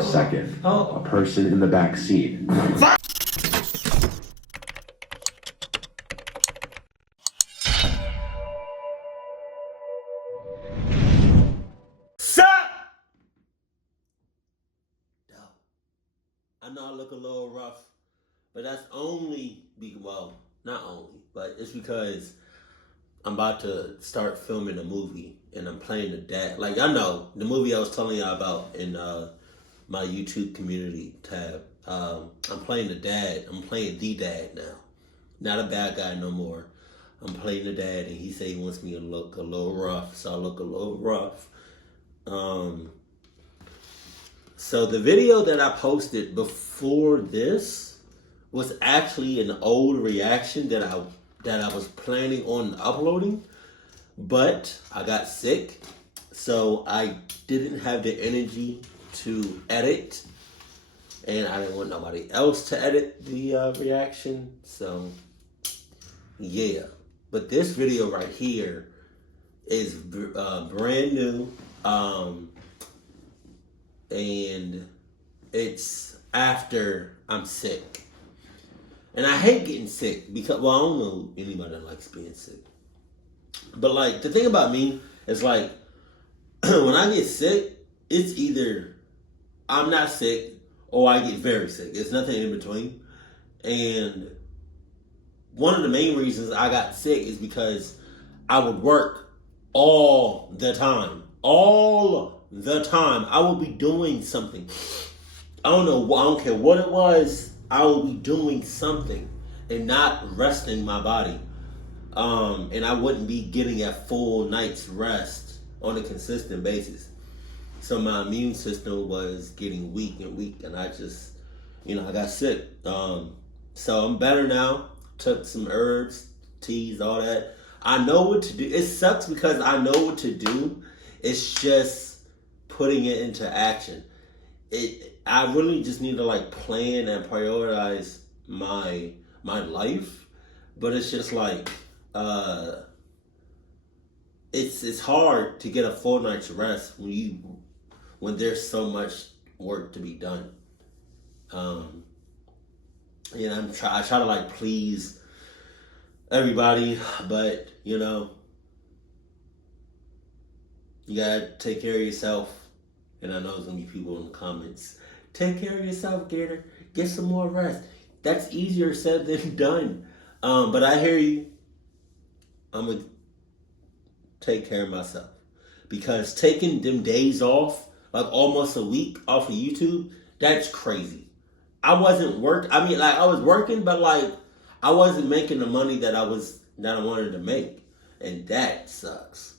a second. A person in the back seat. I know I look a little rough, but that's only, not only, but it's because I'm about to start filming a movie and I'm playing the dad. Like, I know the movie I was telling y'all about in my YouTube community tab. I'm playing the dad. I'm playing the dad now. Not a bad guy no more. I'm playing the dad, and he said he wants me to look a little rough, so I look a little rough. So the video that I posted before this was actually an old reaction that I was planning on uploading, but I got sick, so I didn't have the energy to edit, and I didn't want nobody else to edit the reaction, so yeah. But this video right here is brand new, and it's after I'm sick. And I hate getting sick because, I don't know anybody that likes being sick. But, like, the thing about me is, like, when I get sick, it's either I'm not sick or I get very sick. It's nothing in between. And one of the main reasons I got sick is because I would work all the time. All the time. I would be doing something. I don't care what it was. I would be doing something and not resting my body. And I wouldn't be getting a full night's rest on a consistent basis. So my immune system was getting weak, and I just, I got sick. So I'm better now. Took some herbs, teas, all that. I know what to do. It sucks because I know what to do. It's just putting it into action. I really just need to, like, plan and prioritize my life. But it's just like it's hard to get a full night's rest when there's so much work to be done. I try to, like, please everybody, but you gotta take care of yourself. And I know there's gonna be people in the comments, take care of yourself, Gattor. Get some more rest. That's easier said than done. But I hear you. I'm gonna take care of myself, because taking them days off, like almost a week off of YouTube, that's crazy. I was working, but, like, I wasn't making the money that I wanted to make, and that sucks.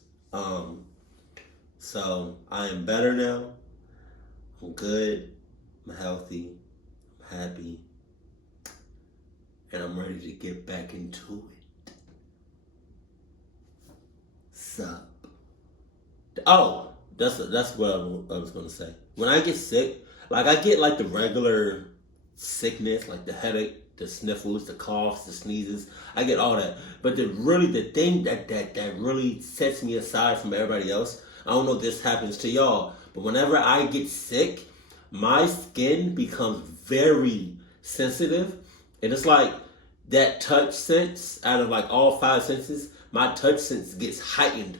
So I am better now. I'm good. I'm healthy. I'm happy, and I'm ready to get back into it. Sup? Oh, that's what I was gonna say. When I get sick, like, I get, like, the regular sickness, like the headache, the sniffles, the coughs, the sneezes. I get all that. But the thing that really sets me aside from everybody else, I don't know if this happens to y'all, but whenever I get sick, my skin becomes very sensitive. And it's like that touch sense, out of, like, all 5 senses, my touch sense gets heightened,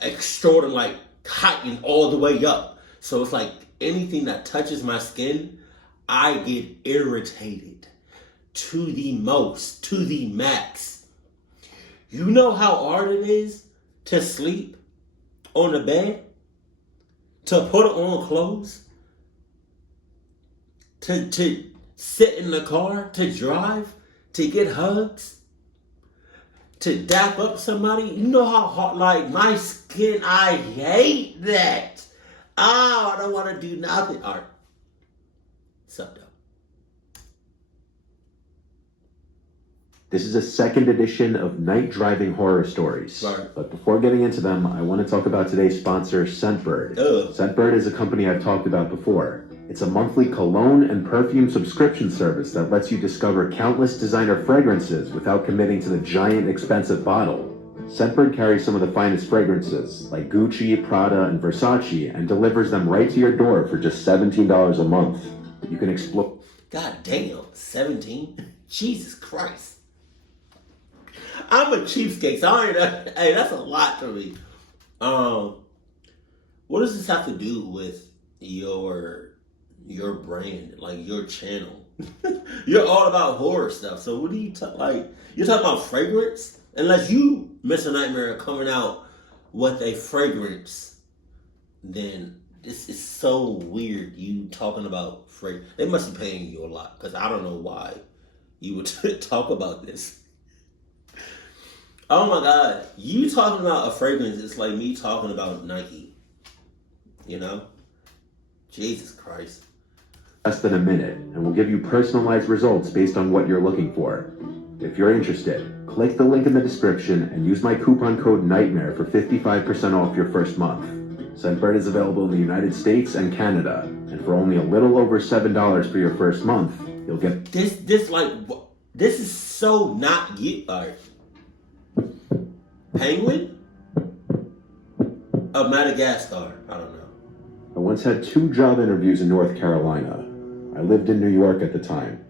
heightened all the way up. So it's like anything that touches my skin, I get irritated to the max. You know how hard it is to sleep on the bed, to put on clothes, to sit in the car, to drive, to get hugs, to dap up somebody. You know how hard, like, my skin, I hate that. Oh, I don't want to do nothing. All right. Sup, though? This is a second edition of Night Driving Horror Stories. Sorry. But before getting into them, I want to talk about today's sponsor, Scentbird. Scentbird is a company I've talked about before. It's a monthly cologne and perfume subscription service that lets you discover countless designer fragrances without committing to the giant, expensive bottle. Scentbird carries some of the finest fragrances, like Gucci, Prada, and Versace, and delivers them right to your door for just $17 a month. You can explore. God damn, 17? Jesus Christ. I'm a cheapskate, so I ain't, hey, that's a lot to me. What does this have to do with your brand, like your channel? You're all about horror stuff. So what do you like? You're talking about fragrance? Unless you, Mr. Nightmare, are coming out with a fragrance, then this is so weird. You talking about fragrance? They must be paying you a lot because I don't know why you would talk about this. Oh my God, you talking about a fragrance? It's like me talking about Nike. You know, Jesus Christ. Less than a minute, and we'll give you personalized results based on what you're looking for. If you're interested, click the link in the description and use my coupon code NIGHTMARE for 55% off your first month. Scentbird is available in the United States and Canada, and for only a little over $7 for your first month, you'll get this is so not you. Like, Penguin of Madagascar. I don't know. I once had 2 job interviews in North Carolina. I lived in New York at the time.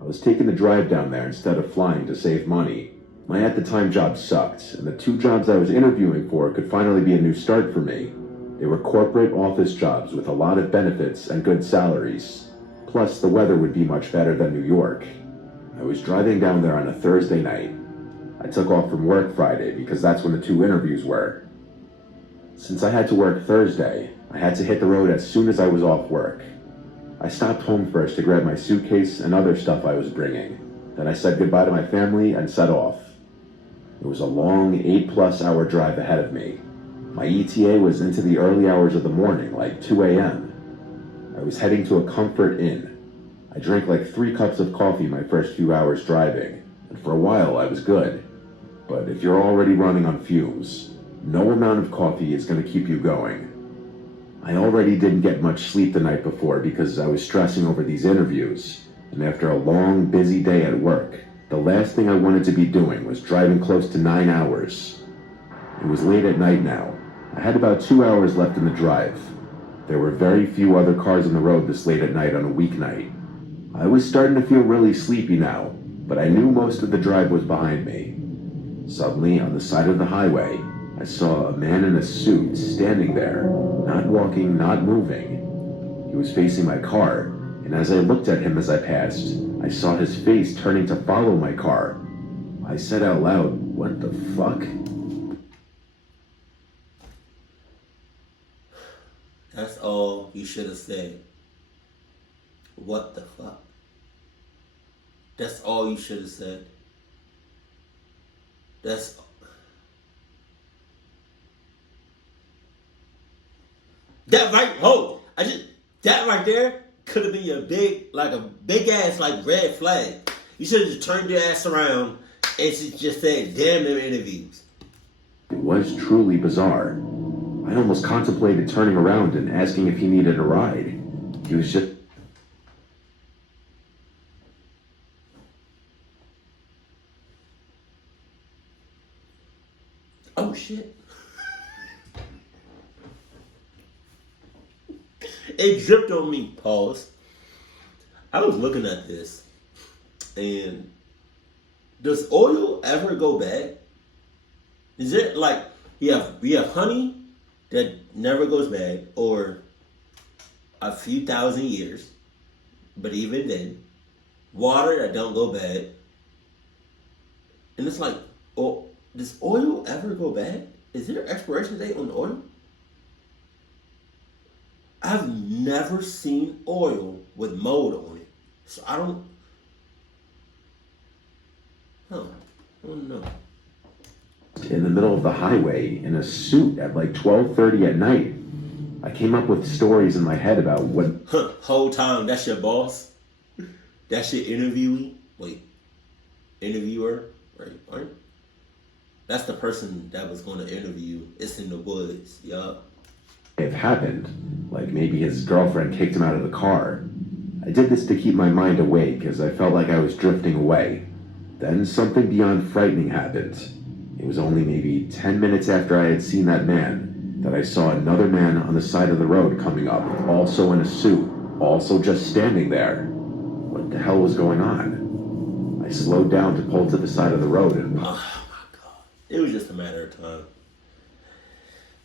I was taking the drive down there instead of flying to save money. My at-the-time job sucked, and the 2 jobs I was interviewing for could finally be a new start for me. They were corporate office jobs with a lot of benefits and good salaries. Plus, the weather would be much better than New York. I was driving down there on a Thursday night. I took off from work Friday because that's when the 2 interviews were. Since I had to work Thursday, I had to hit the road as soon as I was off work. I stopped home first to grab my suitcase and other stuff I was bringing. Then I said goodbye to my family and set off. It was a long 8+ hour drive ahead of me. My ETA was into the early hours of the morning, like 2 a.m. I was heading to a Comfort Inn. I drank like 3 cups of coffee my first few hours driving, and for a while I was good. But if you're already running on fumes, no amount of coffee is going to keep you going. I already didn't get much sleep the night before because I was stressing over these interviews, and after a long, busy day at work, the last thing I wanted to be doing was driving close to 9 hours. It was late at night now. I had about 2 hours left in the drive. There were very few other cars on the road this late at night on a weeknight. I was starting to feel really sleepy now, but I knew most of the drive was behind me. Suddenly, on the side of the highway, I saw a man in a suit standing there, not walking, not moving. He was facing my car, and as I looked at him as I passed, I saw his face turning to follow my car. I said out loud, "What the fuck?" That's all you should have said. What the fuck? That's all you should have said. That right there could have been your big ass like red flag. You should have just turned your ass around and just said, "Damn them interviews." It was truly bizarre. I almost contemplated turning around and asking if he needed a ride. He was just... Oh shit. It dripped on me. Pause. I was looking at this, and does oil ever go bad? Is it like we have honey that never goes bad, or a few thousand years, but even then, water that don't go bad, and it's like, oh, does oil ever go bad? Is there an expiration date on oil? I've never seen oil with mold on it. So I don't know. In the middle of the highway in a suit at like 12:30 at night. I came up with stories in my head about what... Whole time, that's your boss? That's your interviewer? Right? That's the person that was going to interview. It's in the woods, yup. It happened, like maybe his girlfriend kicked him out of the car. I did this to keep my mind awake as I felt like I was drifting away. Then something beyond frightening happened. It was only maybe 10 minutes after I had seen that man that I saw another man on the side of the road coming up, also in a suit, also just standing there. What the hell was going on? I slowed down to pull to the side of the road and... Oh my God. It was just a matter of time.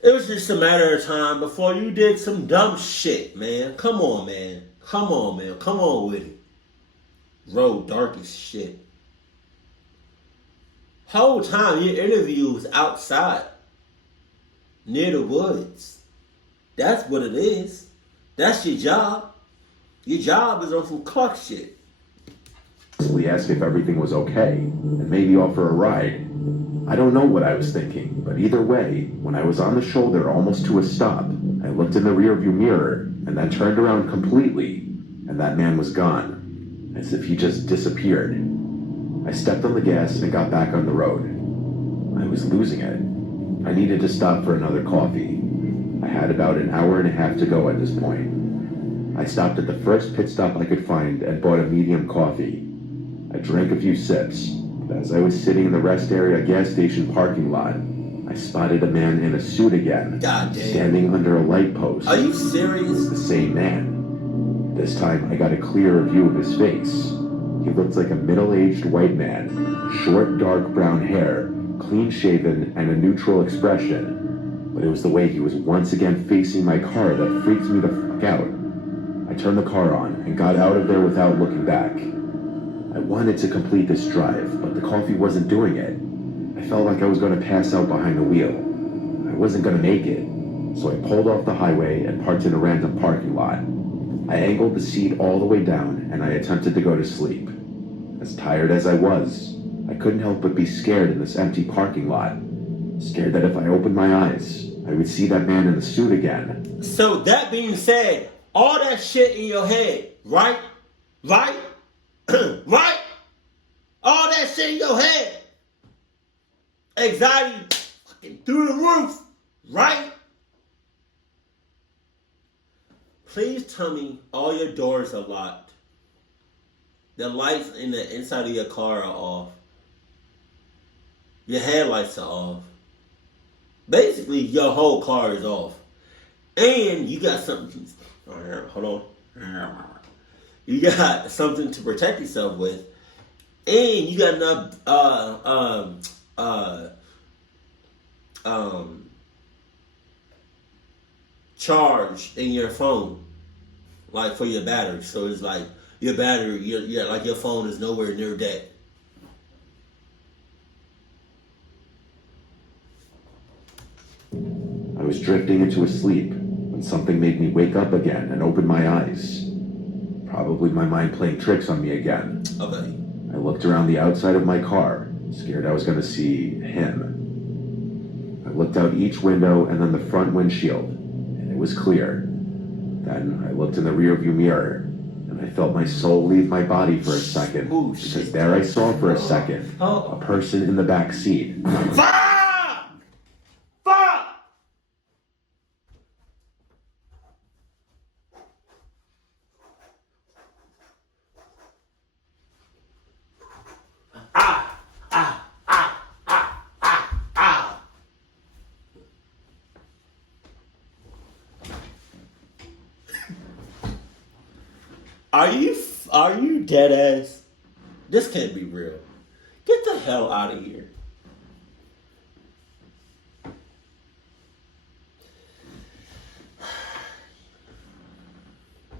It was just a matter of time before you did some dumb shit, man. Come on, man. Come on, man. Come on with it. Road dark as shit. Whole time your interview was outside. Near the woods. That's what it is. That's your job. Your job is on some clock shit. We asked if everything was okay, and maybe offer a ride. I don't know what I was thinking, but either way, when I was on the shoulder almost to a stop, I looked in the rearview mirror, and then turned around completely, and that man was gone, as if he just disappeared. I stepped on the gas and got back on the road. I was losing it. I needed to stop for another coffee. I had about an hour and a half to go at this point. I stopped at the first pit stop I could find and bought a medium coffee. I drank a few sips, but as I was sitting in the rest area gas station parking lot, I spotted a man in a suit again, standing under a light post. Are you serious? The same man. This time I got a clearer view of his face. He looked like a middle-aged white man, short dark brown hair, clean-shaven, and a neutral expression. But it was the way he was once again facing my car that freaked me the fuck out. I turned the car on and got out of there without looking back. I wanted to complete this drive, but the coffee wasn't doing it. I felt like I was going to pass out behind the wheel. I wasn't going to make it, so I pulled off the highway and parked in a random parking lot. I angled the seat all the way down and I attempted to go to sleep. As tired as I was, I couldn't help but be scared in this empty parking lot. Scared that if I opened my eyes, I would see that man in the suit again. So that being said, all that shit in your head, right? Right? Right? All that shit in your head. Anxiety fucking through the roof, right? Please tell me all your doors are locked. The lights in the inside of your car are off. Your headlights are off. Basically, your whole car is off. And you got something. Hold on. You got something to protect yourself with. And you got enough charge in your phone, like for your battery. So it's like your battery, your phone is nowhere near dead. I was drifting into a sleep when something made me wake up again and open my eyes. Probably my mind playing tricks on me again. Okay. I looked around the outside of my car, scared I was going to see him. I looked out each window and then the front windshield, and it was clear. Then I looked in the rearview mirror, and I felt my soul leave my body for a second. Ooh, because shit. there I saw for a second a person in the back seat. Fuck! Are you dead ass? This can't be real. Get the hell out of here.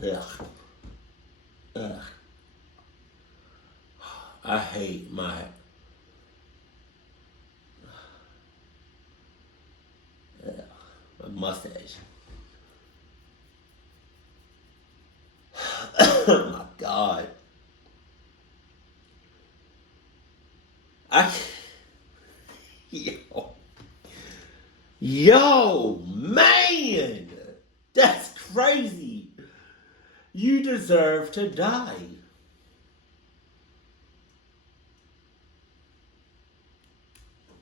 Ugh. Ugh. I hate my mustache. Oh my God. Yo, man, that's crazy. You deserve to die.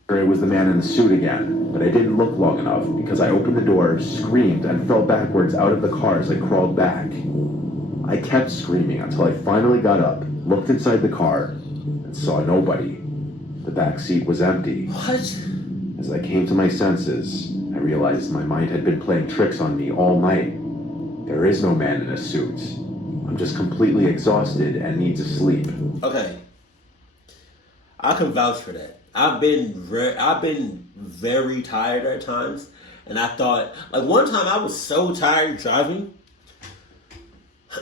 It was the man in the suit again, but I didn't look long enough because I opened the door, screamed, and fell backwards out of the car as I crawled back. I kept screaming until I finally got up, looked inside the car, and saw nobody. The back seat was empty. What? As I came to my senses, I realized my mind had been playing tricks on me all night. There is no man in a suit. I'm just completely exhausted and need to sleep. Okay, I can vouch for that. I've been very tired at times, and I thought, like, one time I was so tired driving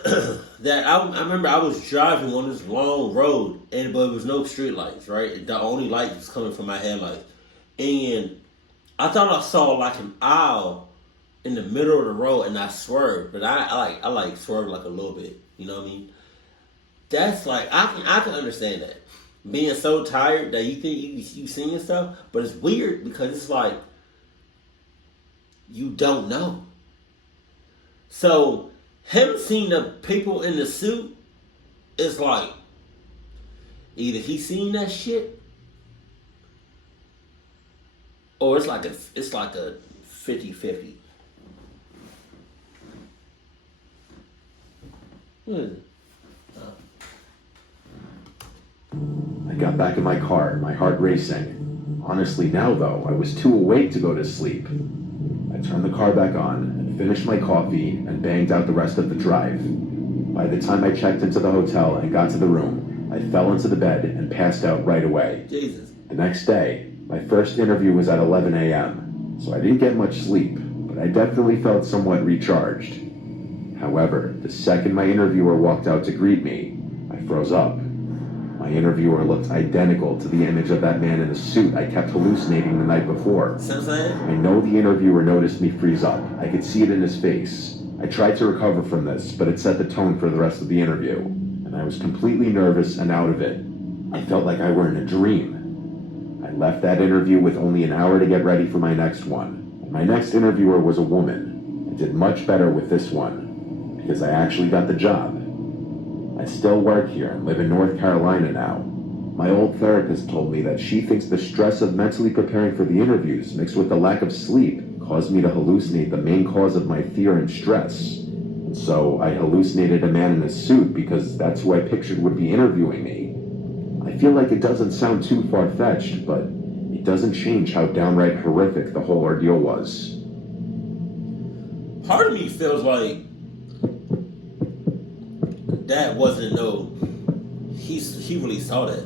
that I remember I was driving on this long road, but it was no street lights, right? The only light was coming from my headlights, and I thought I saw like an owl in the middle of the road, and I swerved, but I swerved like a little bit. You know what I mean? That's like I can understand that, being so tired that you think you seeing stuff, but it's weird because it's like you don't know. So him seeing the people in the suit is like either he seen that shit or it's like a 50-50. I got back in my car, my heart racing. Honestly, now though, I was too awake to go to sleep. I turned the car back on and finished my coffee and banged out the rest of the drive. By the time I checked into the hotel and got to the room, I fell into the bed and passed out right away. Jesus. The next day, my first interview was at 11 a.m., so I didn't get much sleep, but I definitely felt somewhat recharged. However, the second my interviewer walked out to greet me, I froze up. My interviewer looked identical to the image of that man in the suit I kept hallucinating the night before. I know the interviewer noticed me freeze up. I could see it in his face. I tried to recover from this, but it set the tone for the rest of the interview, and I was completely nervous and out of it. I felt like I were in a dream. I left that interview with only an hour to get ready for my next one. And my next interviewer was a woman. I did much better with this one, because I actually got the job. I still work here and live in North Carolina now. My old therapist told me that she thinks the stress of mentally preparing for the interviews mixed with the lack of sleep caused me to hallucinate the main cause of my fear and stress. And so I hallucinated a man in a suit because that's who I pictured would be interviewing me. I feel like it doesn't sound too far-fetched, but it doesn't change how downright horrific the whole ordeal was. Part of me feels like that wasn't he really saw that.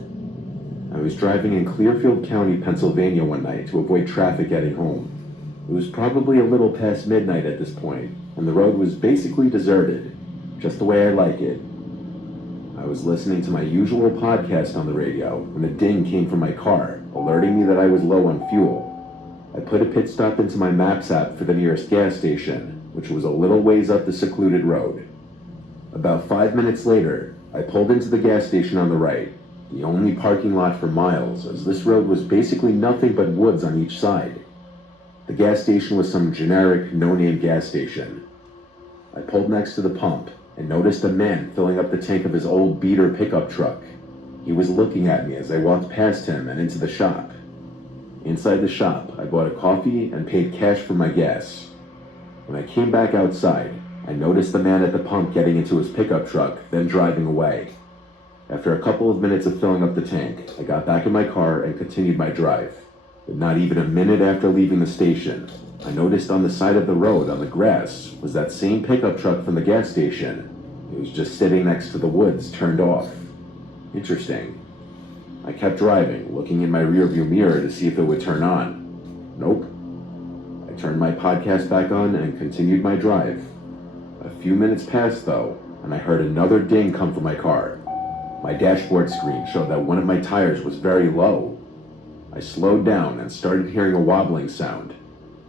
I was driving in Clearfield County, Pennsylvania one night to avoid traffic getting home. It was probably a little past midnight at this point, and the road was basically deserted, just the way I like it. I was listening to my usual podcast on the radio when a ding came from my car, alerting me that I was low on fuel. I put a pit stop into my Maps app for the nearest gas station, which was a little ways up the secluded road. About 5 minutes later, I pulled into the gas station on the right, the only parking lot for miles, as this road was basically nothing but woods on each side. The gas station was some generic, no-name gas station. I pulled next to the pump and noticed a man filling up the tank of his old beater pickup truck. He was looking at me as I walked past him and into the shop. Inside the shop, I bought a coffee and paid cash for my gas. When I came back outside, I noticed the man at the pump getting into his pickup truck, then driving away. After a couple of minutes of filling up the tank, I got back in my car and continued my drive. But not even a minute after leaving the station, I noticed on the side of the road on the grass was that same pickup truck from the gas station. It was just sitting next to the woods, turned off. Interesting. I kept driving, looking in my rearview mirror to see if it would turn on. Nope. I turned my podcast back on and continued my drive. A few minutes passed though, and I heard another ding come from my car. My dashboard screen showed that one of my tires was very low. I slowed down and started hearing a wobbling sound.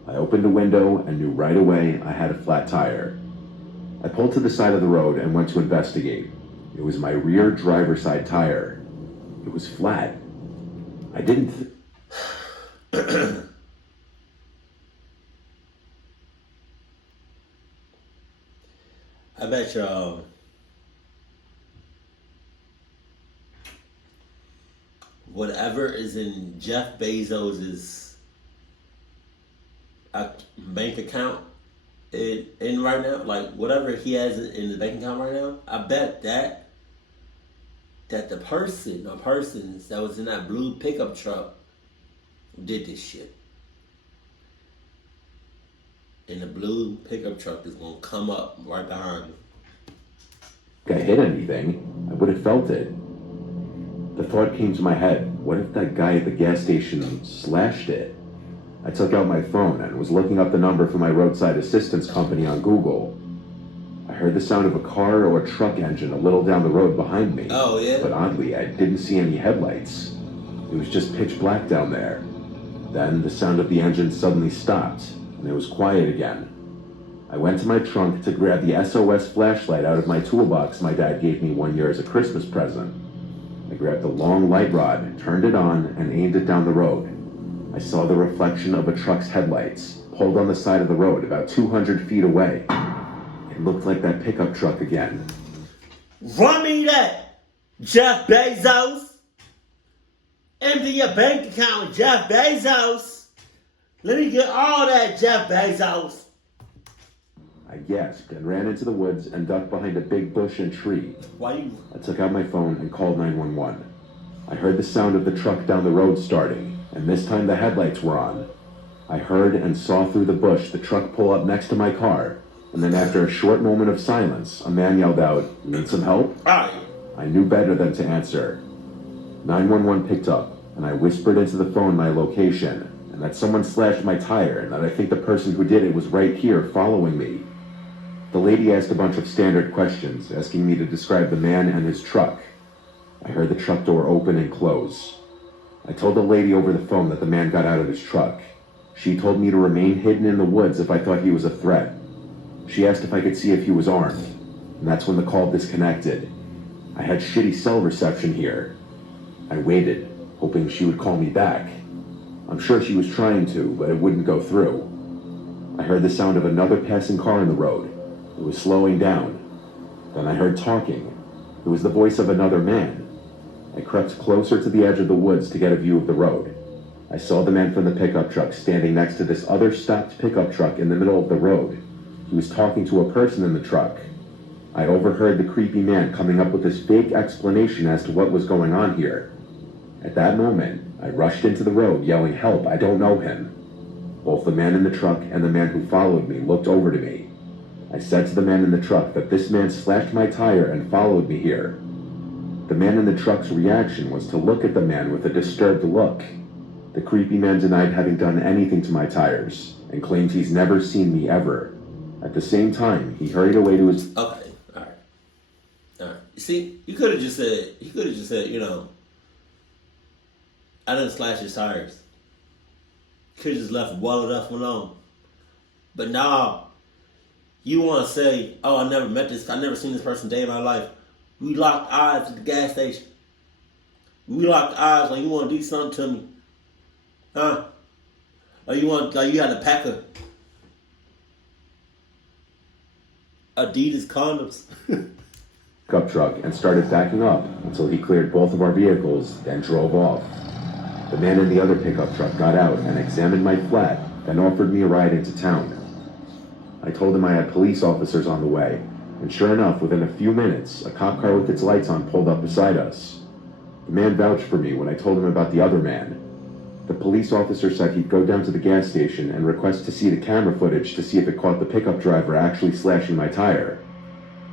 I opened a window and knew right away I had a flat tire. I pulled to the side of the road and went to investigate. It was my rear driver's side tire. It was flat. I didn't... I bet y'all whatever is in Jeff Bezos's bank account in right now, like whatever he has in the bank account right now, I bet that that the person or persons that was in that blue pickup truck did this shit. And the blue pickup truck is gonna come up right behind me. If I hit anything, I would have felt it. The thought came to my head, what if that guy at the gas station slashed it? I took out my phone and was looking up the number for my roadside assistance company on Google. I heard the sound of a car or a truck engine a little down the road behind me. Oh, yeah? But oddly, I didn't see any headlights. It was just pitch black down there. Then the sound of the engine suddenly stopped, and it was quiet again. I went to my trunk to grab the SOS flashlight out of my toolbox my dad gave me one year as a Christmas present. I grabbed the long light rod, turned it on, and aimed it down the road. I saw the reflection of a truck's headlights, pulled on the side of the road about 200 feet away. It looked like that pickup truck again. Run me that, Jeff Bezos. Empty your bank account, Jeff Bezos. Let me get all that, Jeff Bezos. I gasped and ran into the woods and ducked behind a big bush and tree. Why you? I took out my phone and called 911. I heard the sound of the truck down the road starting, and this time the headlights were on. I heard and saw through the bush the truck pull up next to my car, and then after a short moment of silence, a man yelled out, "Need some help?" Aye. I knew better than to answer. 911 picked up, and I whispered into the phone my location, and that someone slashed my tire, and that I think the person who did it was right here following me. The lady asked a bunch of standard questions, asking me to describe the man and his truck. I heard the truck door open and close. I told the lady over the phone that the man got out of his truck. She told me to remain hidden in the woods if I thought he was a threat. She asked if I could see if he was armed, and that's when the call disconnected. I had shitty cell reception here. I waited, hoping she would call me back. I'm sure she was trying to, but it wouldn't go through. I heard the sound of another passing car on the road. It was slowing down. Then I heard talking. It was the voice of another man. I crept closer to the edge of the woods to get a view of the road. I saw the man from the pickup truck standing next to this other stopped pickup truck in the middle of the road. He was talking to a person in the truck. I overheard the creepy man coming up with this fake explanation as to what was going on here. At that moment, I rushed into the road yelling, "Help, I don't know him." Both the man in the truck and the man who followed me looked over to me. I said to the man in the truck that this man slashed my tire and followed me here. The man in the truck's reaction was to look at the man with a disturbed look. The creepy man denied having done anything to my tires and claims he's never seen me ever. At the same time, he hurried away to his... Okay, alright. Alright. You see, he could have just said, you know, I didn't slash his tires. Could have just left well enough alone. But now, you want to say, oh, I never seen this person day in my life. We locked eyes at the gas station. We locked eyes like you want to do something to me. Huh? Or you had to pack a Adidas condoms. pickup truck and started backing up until he cleared both of our vehicles, then drove off. The man in the other pickup truck got out and examined my flat, then offered me a ride into town. I told him I had police officers on the way, and sure enough, within a few minutes, a cop car with its lights on pulled up beside us. The man vouched for me when I told him about the other man. The police officer said he'd go down to the gas station and request to see the camera footage to see if it caught the pickup driver actually slashing my tire.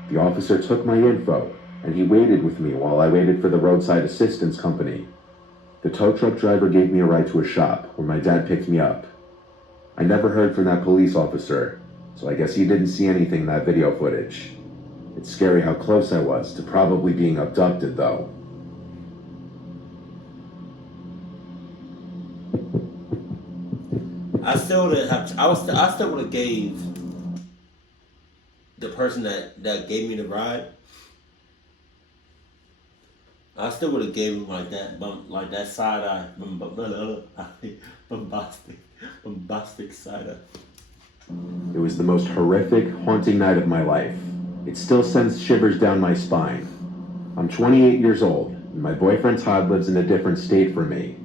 The officer took my info, and he waited with me while I waited for the roadside assistance company. The tow truck driver gave me a ride to a shop where my dad picked me up. I never heard from that police officer, so I guess he didn't see anything in that video footage. It's scary how close I was to probably being abducted, though. I still would have gave the person that gave me the ride. I still would have gave him like that side eye, bombastic side eye. It was the most horrific, haunting night of my life. It still sends shivers down my spine. I'm 28 years old, and my boyfriend Todd lives in a different state from me.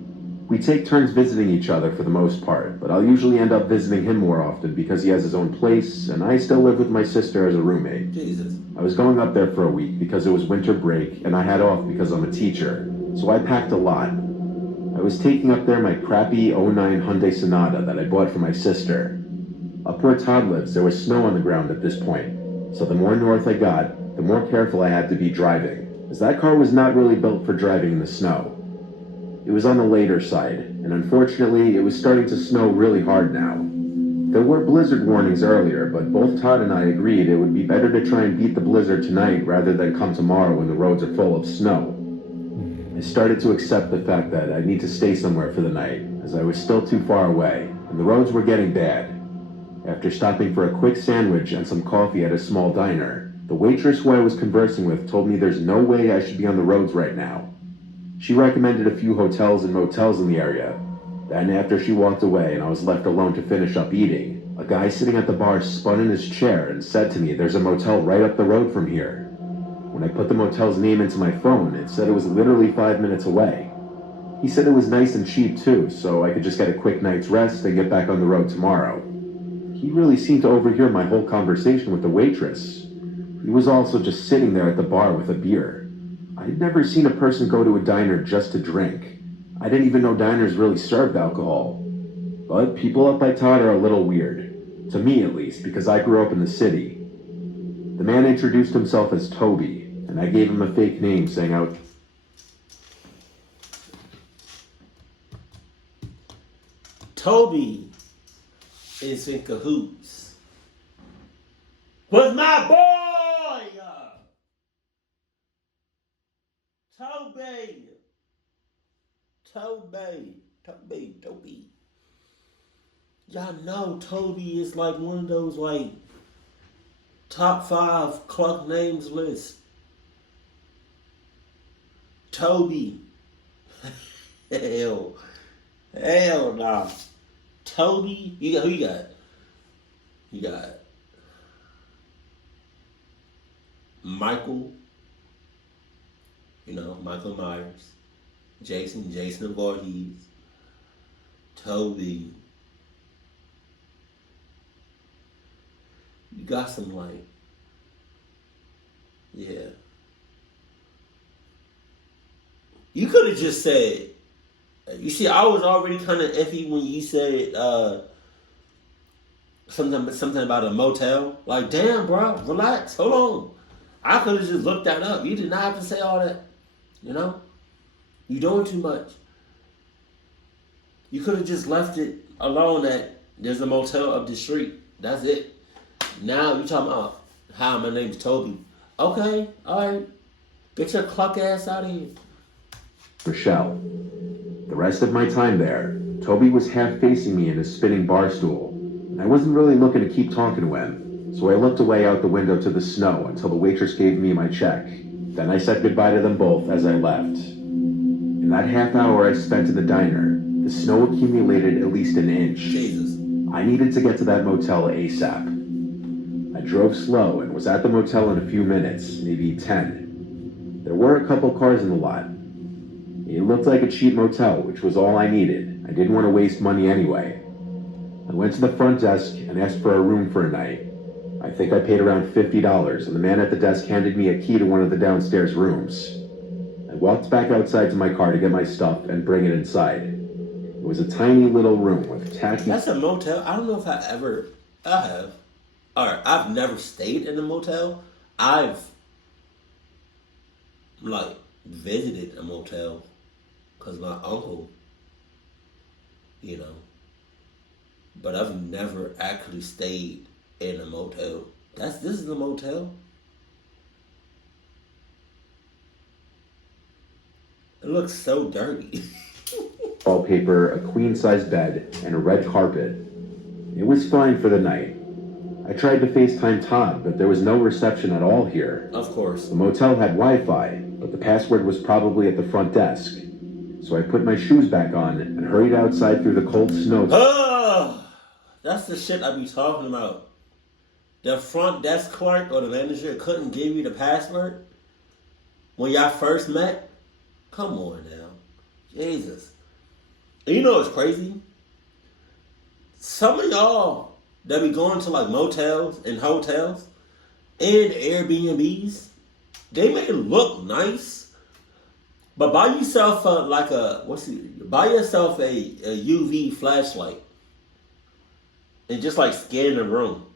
We take turns visiting each other for the most part, but I'll usually end up visiting him more often because he has his own place, and I still live with my sister as a roommate. Jesus. I was going up there for a week because it was winter break and I had off because I'm a teacher, so I packed a lot. I was taking up there my crappy '09 Hyundai Sonata that I bought for my sister. Up where Todd lives, there was snow on the ground at this point, so the more north I got, the more careful I had to be driving, as that car was not really built for driving in the snow. It was on the later side, and unfortunately, it was starting to snow really hard now. There were blizzard warnings earlier, but both Todd and I agreed it would be better to try and beat the blizzard tonight rather than come tomorrow when the roads are full of snow. I started to accept the fact that I'd need to stay somewhere for the night, as I was still too far away, and the roads were getting bad. After stopping for a quick sandwich and some coffee at a small diner, the waitress who I was conversing with told me there's no way I should be on the roads right now. She recommended a few hotels and motels in the area. Then, after she walked away and I was left alone to finish up eating, a guy sitting at the bar spun in his chair and said to me there's a motel right up the road from here. When I put the motel's name into my phone, it said it was literally 5 minutes away. He said it was nice and cheap too, so I could just get a quick night's rest and get back on the road tomorrow. He really seemed to overhear my whole conversation with the waitress. He was also just sitting there at the bar with a beer. I'd never seen a person go to a diner just to drink. I didn't even know diners really served alcohol. But people up by Todd are a little weird. To me, at least, because I grew up in the city. The man introduced himself as Toby, and I gave him a fake name saying Toby is in cahoots with my boy! Toby. Y'all know Toby is like one of those like top 5 Clark names list. Toby. Hell nah. Toby, who you got? You got Michael, Michael Myers, Jason Voorhees, Toby. You got some yeah. You could have just said, you see, I was already kind of iffy when you said something about a motel. Like, damn, bro, relax, hold on. I could have just looked that up. You did not have to say all that. You doing too much. You could have just left it alone that there's a motel up the street. That's it. Now you talking about, hi, my name's Toby. Okay, all right. Get your cluck ass out of here. Rochelle. The rest of my time there, Toby was half facing me in his spinning bar stool, and I wasn't really looking to keep talking to him, so I looked away out the window to the snow until the waitress gave me my check. Then I said goodbye to them both as I left. In that half hour I spent in the diner, the snow accumulated at least an inch. Jesus. I needed to get to that motel ASAP. I drove slow and was at the motel in a few minutes, maybe 10. There were a couple cars in the lot. It looked like a cheap motel, which was all I needed. I didn't want to waste money anyway. I went to the front desk and asked for a room for a night. I think I paid around $50, and the man at the desk handed me a key to one of the downstairs rooms. I walked back outside to my car to get my stuff and bring it inside. It was a tiny little room with tacky... That's a motel? I don't know if I have. Alright, I've never stayed in a motel. I've, visited a motel. Because my uncle, but I've never actually stayed in a motel. This is a motel. It looks so dirty. Wallpaper, a queen-size bed, and a red carpet. It was fine for the night. I tried to FaceTime Todd, but there was no reception at all here. Of course. The motel had Wi-Fi, but the password was probably at the front desk. So I put my shoes back on and hurried outside through the cold snow. Oh, that's the shit I be talking about. The front desk clerk or the manager couldn't give you the password when y'all first met? Come on now. Jesus. And you know what's crazy? Some of y'all that be going to motels and hotels, and Airbnbs, they may look nice, but buy yourself buy yourself a UV flashlight and just like scan the room.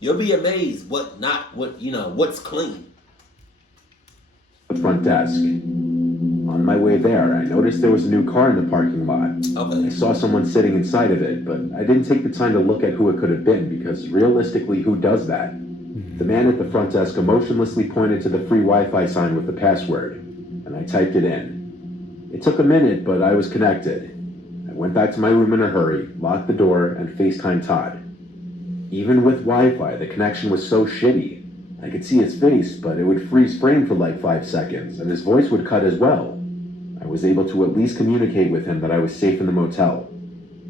You'll be amazed what's clean. The front desk. On my way there, I noticed there was a new car in the parking lot. Okay. I saw someone sitting inside of it, but I didn't take the time to look at who it could have been because realistically, who does that? The man at the front desk emotionlessly pointed to the free Wi-Fi sign with the password, and I typed it in. It took a minute, but I was connected. I went back to my room in a hurry, locked the door, and FaceTimed Todd. Even with Wi-Fi, the connection was so shitty. I could see his face, but it would freeze frame for like 5 seconds, and his voice would cut as well. I was able to at least communicate with him that I was safe in the motel.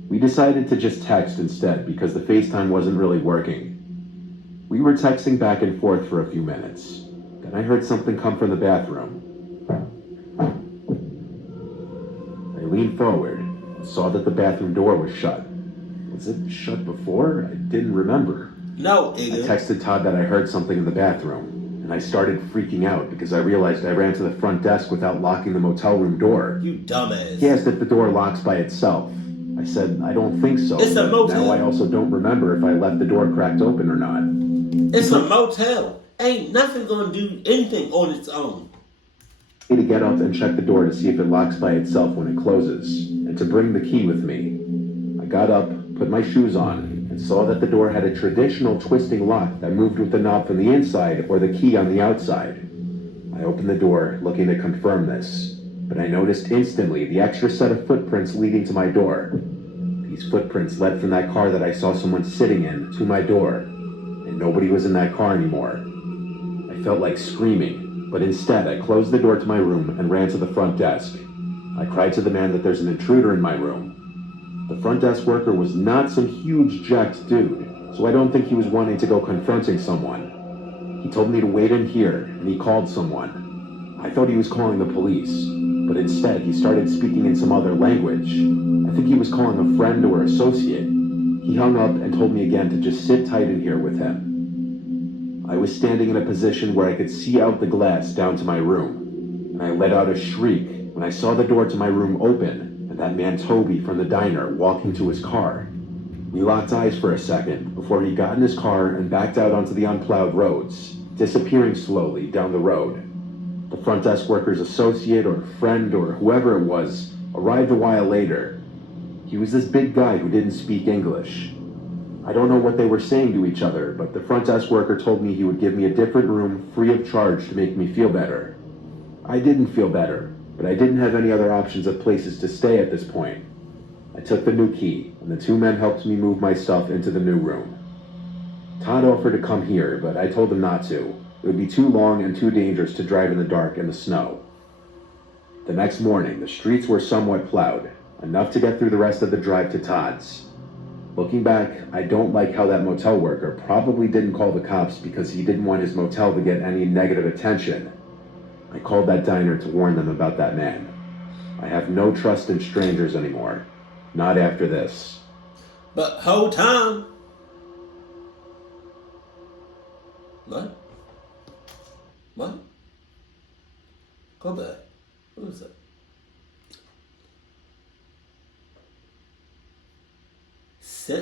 We decided to just text instead because the FaceTime wasn't really working. We were texting back and forth for a few minutes. Then I heard something come from the bathroom. I leaned forward and saw that the bathroom door was shut. Was it shut before? I didn't remember. No, I Igor. texted Todd that I heard something in the bathroom, and I started freaking out because I realized I ran to the front desk without locking the motel room door. You dumbass. He asked if the door locks by itself. I said, I don't think so. It's a motel. Now I also don't remember if I left the door cracked open or not. It's a motel. Ain't nothing gonna do anything on its own. I need to get up and check the door to see if it locks by itself when it closes, and to bring the key with me. I got up, put my shoes on, and saw that the door had a traditional twisting lock that moved with the knob from the inside or the key on the outside. I opened the door, looking to confirm this, but I noticed instantly the extra set of footprints leading to my door. These footprints led from that car that I saw someone sitting in to my door, and nobody was in that car anymore. I felt like screaming, but instead I closed the door to my room and ran to the front desk. I cried to the man that there's an intruder in my room. The front desk worker was not some huge jacked dude, so I don't think he was wanting to go confronting someone. He told me to wait in here, and he called someone. I thought he was calling the police, but instead he started speaking in some other language. I think he was calling a friend or associate. He hung up and told me again to just sit tight in here with him. I was standing in a position where I could see out the glass down to my room, and I let out a shriek when I saw the door to my room open and that man Toby from the diner walking to his car. We locked eyes for a second before he got in his car and backed out onto the unplowed roads, disappearing slowly down the road. The front desk worker's associate or friend or whoever it was arrived a while later. He was this big guy who didn't speak English. I don't know what they were saying to each other, but the front desk worker told me he would give me a different room free of charge to make me feel better. I didn't feel better, but I didn't have any other options of places to stay at this point. I took the new key, and the 2 men helped me move my stuff into the new room. Todd offered to come here, but I told him not to. It would be too long and too dangerous to drive in the dark and the snow. The next morning, the streets were somewhat plowed, enough to get through the rest of the drive to Todd's. Looking back, I don't like how that motel worker probably didn't call the cops because he didn't want his motel to get any negative attention. I called that diner to warn them about that man. I have no trust in strangers anymore. Not after this. But whole time. What? What? Go back. What was that?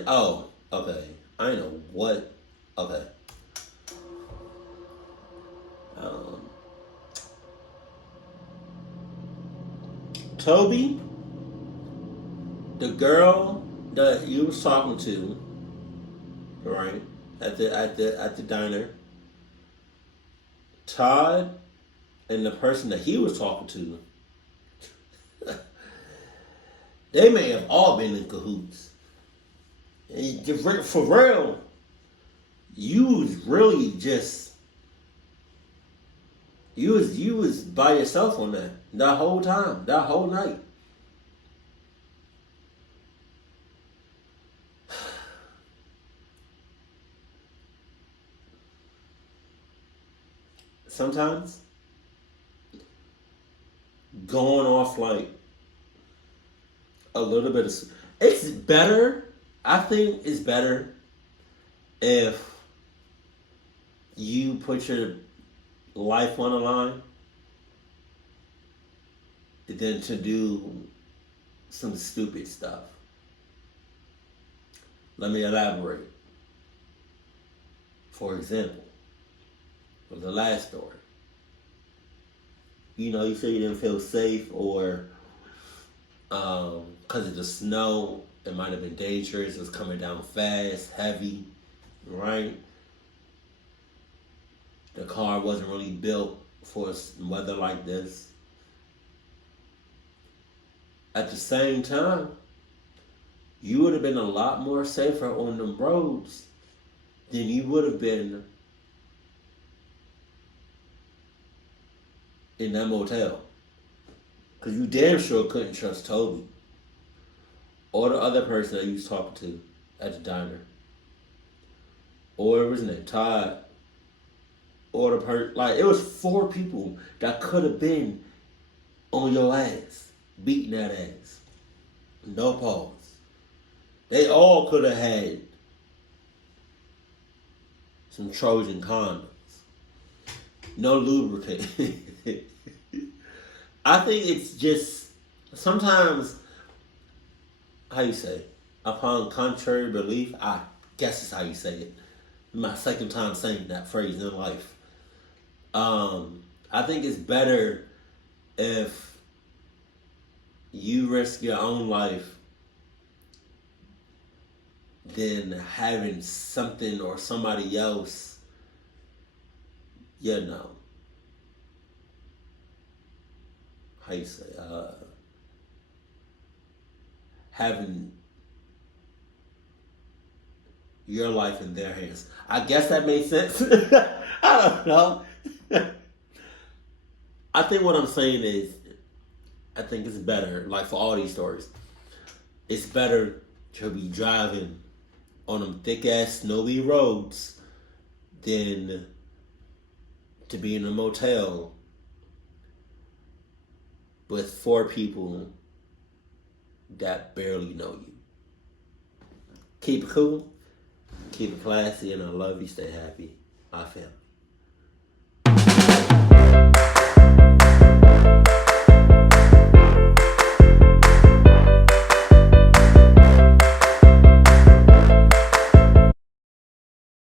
Oh, okay. I know what. Okay. Toby, the girl that you was talking to, right, at the diner, Todd, and the person that he was talking to, they may have all been in cahoots. And for real, you was really just you was by yourself on that whole time, that whole night. Sometimes going off like a little bit of it's better. I think it's better if you put your life on the line than to do some stupid stuff. Let me elaborate. For example, for the last story, you say you didn't feel safe, or because of the snow, it might have been dangerous. It was coming down fast, heavy, right? The car wasn't really built for weather like this. At the same time, you would have been a lot more safer on them roads than you would have been in that motel. Because you damn sure couldn't trust Toby or the other person that you was talking to at the diner. Or wasn't it Todd? Or the person, like, it was 4 people that could have been on your ass, beating that ass. No pause. They all could have had some Trojan condoms. No lubricant. I think it's just sometimes, how you say, upon contrary belief, I guess is how you say it. My second time saying that phrase in life. I think it's better if you risk your own life than having something or somebody else, how you say, having your life in their hands. I guess that makes sense. I don't know. I think what I'm saying is, I think it's better, like for all these stories, it's better to be driving on them thick ass snowy roads than to be in a motel with 4 people that barely know you. Keep it cool, keep it classy, and I love you. Stay happy. I feel.